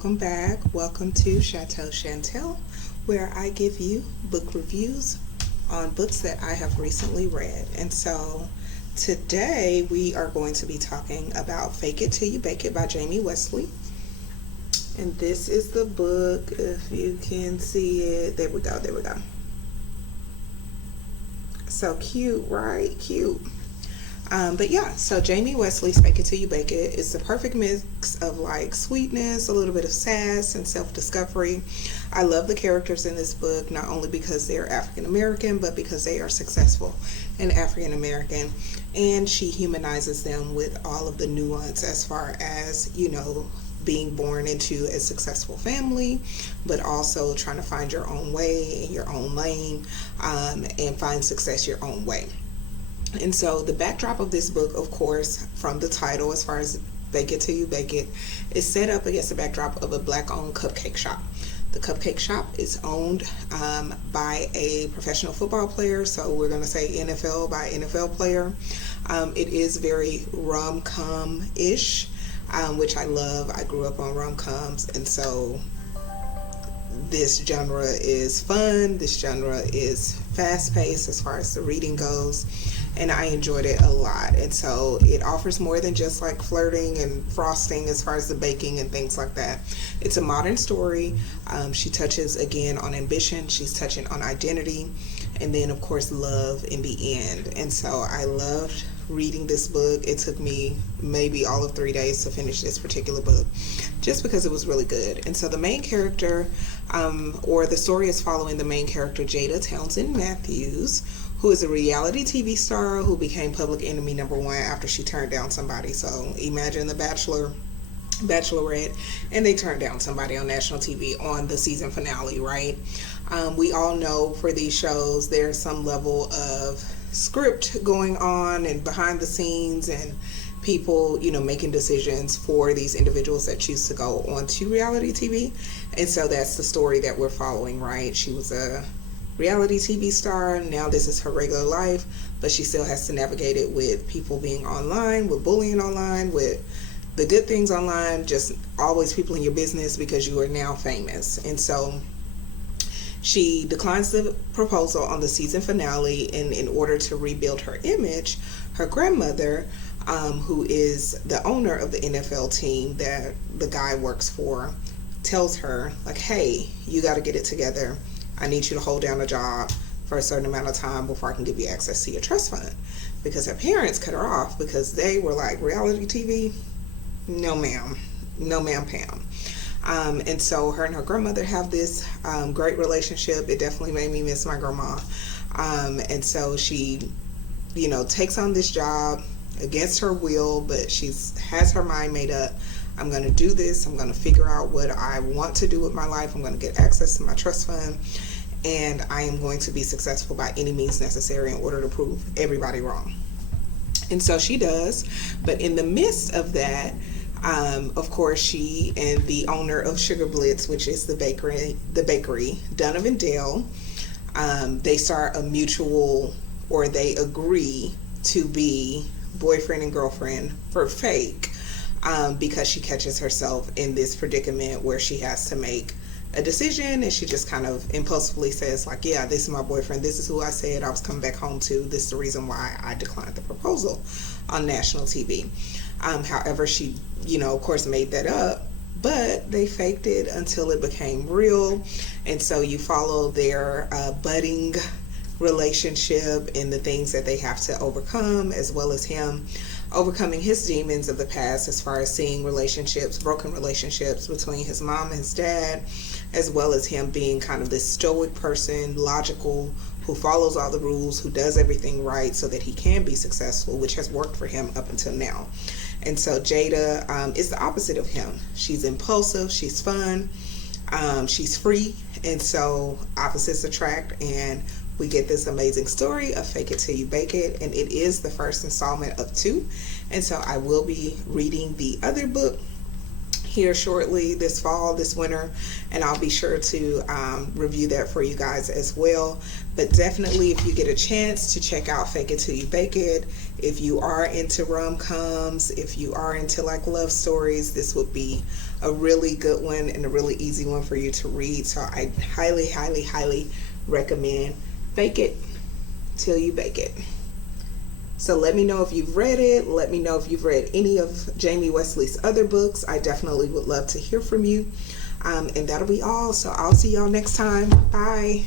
welcome back. Welcome to Chateau Chantel, where I give you book reviews on books that I have recently read. And so today we are going to be talking about Fake It Till You Bake It by Jamie Wesley. And this is the book, if you can see it. There we go. So cute, right? Cute. But yeah, so Jamie Wesley's Fake It Till You Bake It is the perfect mix of like sweetness, a little bit of sass, and self-discovery. I love the characters in this book, not only because they're African American, but because they are successful and African American. And she humanizes them with all of the nuance as far as, being born into a successful family, but also trying to find your own way in your own lane, and find success your own way. And so the backdrop of this book, of course, from the title, as far as Bake It Till You Bake It, is set up against the backdrop of a Black-owned cupcake shop. The cupcake shop is owned by a professional football player, so we're going to say NFL by NFL player. It is very rom-com-ish, which I love. I grew up on rom-coms, and so this genre is fun. This genre is fast-paced as far as the reading goes, and I enjoyed it a lot. And so it offers more than just like flirting and frosting as far as the baking and things like that. It's a modern story. She touches again on ambition. She's touching on identity, and then of course love in the end. And so I loved reading this book. It took me maybe all of 3 days to finish this particular book, just because it was really good. And so the main character, or the story is following the main character, Jada Townsend Matthews, who is a reality TV star who became public enemy number one after she turned down somebody. So imagine The Bachelor, Bachelorette, and they turned down somebody on national TV on the season finale, right? We all know for these shows there's some level of script going on and behind the scenes, and people, making decisions for these individuals that choose to go on to reality TV. And so that's the story that we're following, right? She was a reality TV star. Now this is her regular life, but she still has to navigate it with people being online, with bullying online, with the good things online, just always people in your business because you are now famous. And so she declines the proposal on the season finale, and in order to rebuild her image, her grandmother, who is the owner of the NFL team that the guy works for, tells her, like, hey, you got to get it together. I need you to hold down a job for a certain amount of time before I can give you access to your trust fund. Because her parents cut her off because they were like, reality TV? No, ma'am. No, ma'am, Pam. And so her and her grandmother have this great relationship. It definitely made me miss my grandma. And so she, takes on this job against her will, but has her mind made up. I'm going to do this. I'm going to figure out what I want to do with my life. I'm going to get access to my trust fund, and I am going to be successful by any means necessary in order to prove everybody wrong. And so she does. But in the midst of that, of course, she and the owner of Sugar Blitz, which is the bakery, Donovan Dale, they start a mutual, or they agree to be boyfriend and girlfriend for fake, because she catches herself in this predicament where she has to make a decision, and she just kind of impulsively says, like, yeah, this is my boyfriend, this is who I said I was coming back home to, this is the reason why I declined the proposal on national TV. However, she, of course made that up, but they faked it until it became real. And so you follow their budding relationship and the things that they have to overcome, as well as him overcoming his demons of the past as far as seeing broken relationships between his mom and his dad, as well as him being kind of this stoic person, logical, who follows all the rules, who does everything right so that he can be successful, which has worked for him up until now. And so Jada is the opposite of him. She's impulsive, she's fun, she's free, and so opposites attract, and we get this amazing story of Fake It Till You Bake It, and it is the first installment of 2. And so I will be reading the other book here shortly this fall, this winter, and I'll be sure to review that for you guys as well. But definitely, if you get a chance to check out Fake It Till You Bake It, if you are into rom-coms, if you are into like love stories, this would be a really good one and a really easy one for you to read. So I highly, highly, highly recommend Fake It Till You Bake It. So let me know if you've read it. Let me know if you've read any of Jamie Wesley's other books. I definitely would love to hear from you. And that'll be all. So I'll see y'all next time. Bye.